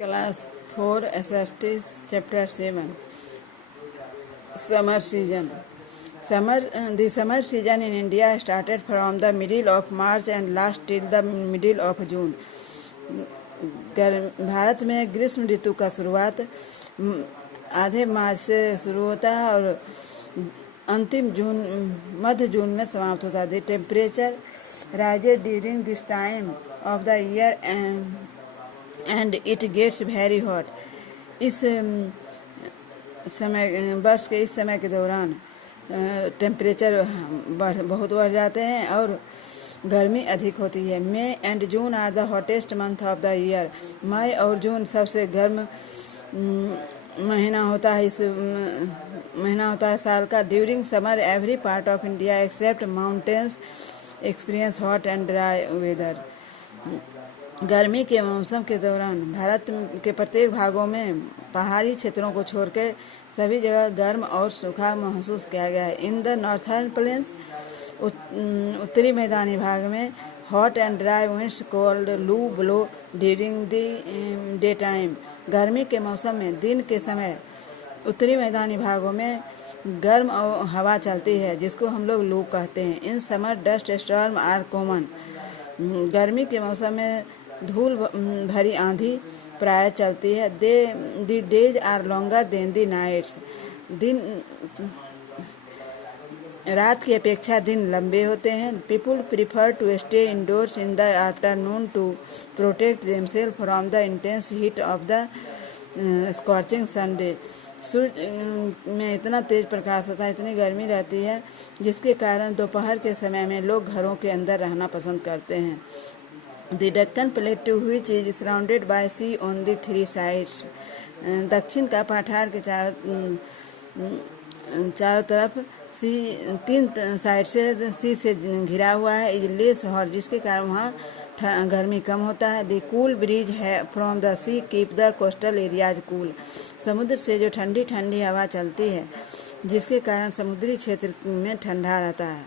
Class 4 SST Chapter 7 Summer Season. The summer season in India started from the middle of March and last till the middle of June. Bharat में ग्रीष्म ऋतु का शुरुआत आधे मार्च से शुरू होता है और अंतिम मध्य जून में समाप्त होता है. The temperature rises during this time of the year and it gets very hot. इस समय वर्ष के इस समय के दौरान टेम्परेचर बहुत बढ़ जाते हैं और गर्मी अधिक होती है. May and June are the hottest month of the year. मई और जून सबसे गर्म महीना होता है साल का. During summer every part of India except mountains experience hot and dry weather. गर्मी के मौसम के दौरान भारत के प्रत्येक भागों में पहाड़ी क्षेत्रों को छोड़कर सभी जगह गर्म और सूखा महसूस किया गया है. इन द नॉर्थर्न प्लेन्स उत्तरी मैदानी भाग में hot and dry winds called loo blow during the day time. गर्मी के मौसम में दिन के समय उत्तरी मैदानी भागों में गर्म हवा चलती है जिसको हम लोग लू कहते हैं. In summer dust storm are common. गर्मी के मौसम में धूल भरी आंधी प्राय चलती है. The days are longer than the nights. रात की अपेक्षा दिन लंबे होते हैं. People prefer to stay indoors in the afternoon to protect themselves from the intense heat of the scorching sun. सूर्य में इतना तेज प्रकाश होता है, इतनी गर्मी रहती है जिसके कारण दोपहर के समय में लोग घरों के अंदर रहना पसंद करते हैं. The Deccan plateau which is surrounded by sea on the three sides. दक्षिण का पठार के चारों तरफ तीन साइड से सी से घिरा हुआ है. इज लेस हॉट जिसके कारण वहाँ गर्मी कम होता है. द कूल ब्रीज है from the sea keep the coastal areas cool. समुद्र से जो ठंडी ठंडी हवा चलती है जिसके कारण समुद्री क्षेत्र में ठंडा रहता है.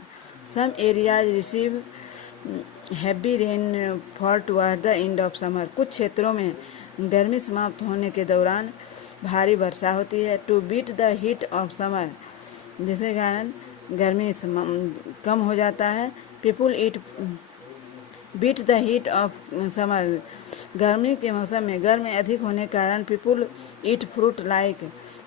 Some areas receive heavy rain fall toward the end of summer. कुछ क्षेत्रों में गर्मी समाप्त होने के दौरान भारी वर्षा होती है. To beat the heat of summer जिसके कारण गर्मी कम हो जाता है. People beat the heat of summer. गर्मी के मौसम में गर्मी अधिक होने के कारण पीपुल ईट फ्रूट लाइक.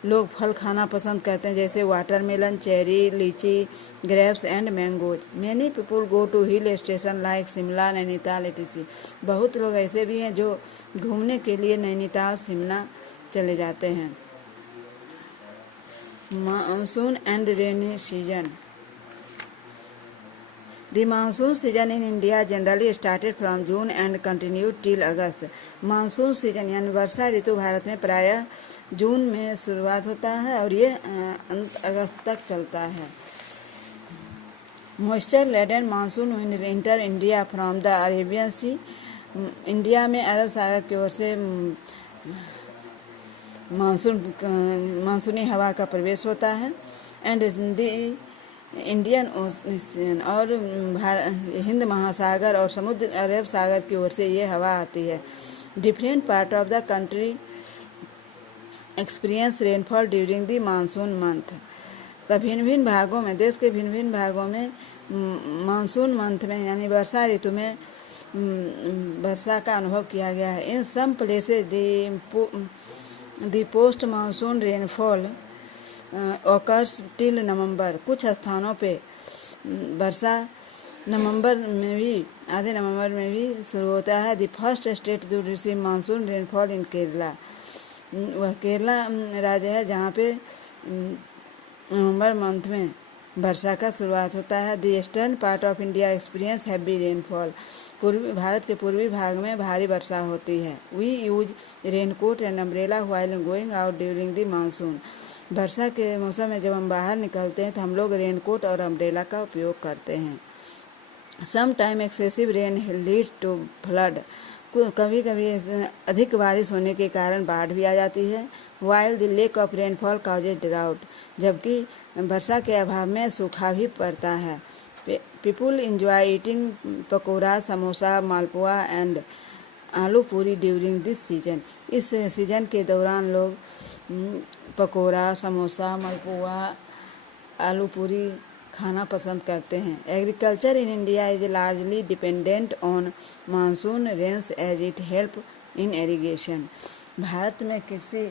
लोग फल खाना पसंद करते हैं जैसे watermelon, cherry, lychee, grapes and mangoes. Many people go to hill station like Shimla, Nainital etc. बहुत लोग ऐसे भी हैं जो घूमने के लिए नैनीताल, शिमला चले जाते हैं. Monsoon and rainy season. The monsoon season in India generally started from June and continued till August. Monsoon season यानी वर्षा ऋतु भारत में प्रायः जून में शुरुआत होता है और ये अंत अगस्त तक चलता है. Moisture laden monsoon wind enter India from the Arabian sea. India में अरब सागर की ओर से मानसूनी हवा का प्रवेश होता है. एंड इंडियन ओशन और हिंद महासागर और समुद्र अरब सागर की ओर से ये हवा आती है. Different part of the country experience rainfall during the monsoon month. तो भिन्न भिन्न भागों में देश के भिन्न भिन्न भागों में मानसून मंथ में यानी वर्षा ऋतु में वर्षा का अनुभव किया गया है. In some places the post monsoon rainfall occurs till November. कुछ स्थानों पे वर्षा आधे नवंबर में भी शुरू होता है. The first state to receive monsoon rainfall in Kerala. वह केरला राज्य है जहाँ पे नवंबर मंथ में वर्षा का शुरुआत होता है. The eastern part of India experience heavy rainfall. भारत के पूर्वी भाग में भारी वर्षा होती है. We use raincoat and umbrella while going out during the monsoon. वर्षा के मौसम में जब हम बाहर निकलते हैं तो हम लोग रेनकोट और अम्ब्रेला का उपयोग करते हैं. Some time excessive rain leads to flood. कभी कभी अधिक बारिश होने के कारण बाढ़ भी आ जाती है. While the lake of rainfall causes drought. जबकि वर्षा के अभाव में सूखा भी पड़ता है. People enjoy eating pakora, samosa, malpua and आलू पूरी ड्यूरिंग दिस सीजन। इस सीजन के दौरान लोग पकोड़ा, समोसा, मालपुआ, आलू पूरी खाना पसंद करते हैं। Agriculture in India is largely dependent on monsoon rains as it help in irrigation. Bharat में कृषि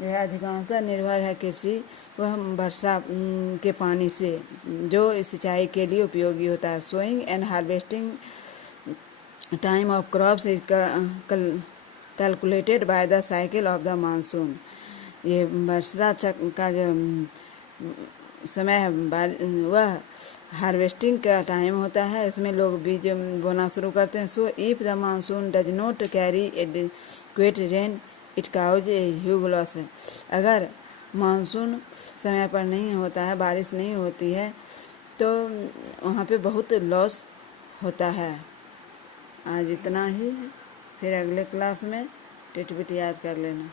जो है अधिकांशतः निर्भर है कृषि वह वर्षा के पानी से, जो सिंचाई के लिए उपयोगी होता है। Sowing and harvesting time of crops is calculated by the cycle of the monsoon. ये वर्षा चक्र का जो समय है वह हार्वेस्टिंग का टाइम होता है, इसमें लोग बीज बोना शुरू करते हैं। So if the monsoon does not carry adequate rain it cause a huge loss. अगर मानसून समय पर नहीं होता है, बारिश नहीं होती है, तो वहाँ पे बहुत लॉस होता है। आज इतना ही है, फिर अगले क्लास में टिट बिट याद कर लेना।